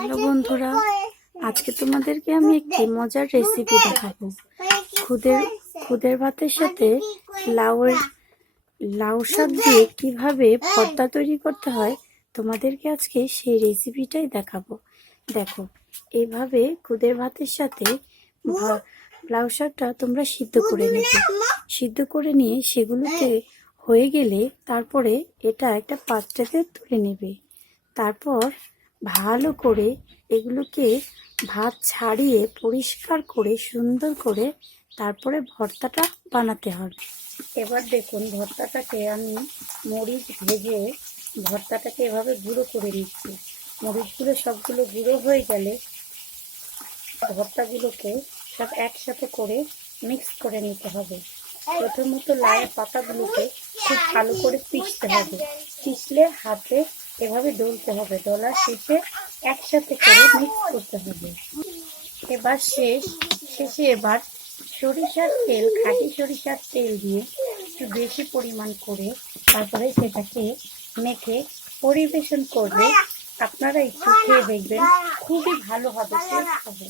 Hello বন্ধুরা, আজকে তোমাদেরকে আমি একটি মজার রেসিপি দেখাবো। খুদের ভাতের সাথে লাউ শাক দিয়ে কিভাবে ভর্তা তৈরি করতে হয় তোমাদেরকে আজকে সেই রেসিপিটাই দেখাবো। দেখো, এইভাবে খুদের ভাতের সাথে লাউ শাকটা তোমরা সিদ্ধ করে নেবে। সিদ্ধ করে নিয়ে সেগুলোকে হয়ে গেলে তারপরে এটা একটা পাত্রেতে তুলে নেবে। তারপর ভালো করে এগুলোকে ভাত ছাড়িয়ে পরিষ্কার করে সুন্দর করে তারপরে ভর্তাটা বানাতে হবে। এবার দেখুন, ভর্তাটাকে আমি মরিচ ভেজে ভর্তাটাকে এভাবে গুঁড়ো করে নিচ্ছি। মরিচগুলো সবগুলো গুঁড়ো হয়ে গেলে ভর্তাগুলোকে সব একসাথে করে মিক্স করে নিতে হবে। প্রথমত লাউয়ের পাতাগুলোকে খুব ভালো করে পিষতে হবে। পিষলে হাতে এভাবে ডলতে হবে, ডলার শেষে একসাথে করে মিক্স করতে হবে। এবার শেষে এবার সরিষার তেল, খাঁটি সরিষার তেল দিয়ে একটু বেশি পরিমাণ করে তারপরে সেটাকে মেখে পরিবেশন করবে। আপনারা একটু খেয়ে দেখবেন, খুবই ভালো হবে, টেস্ট হবে।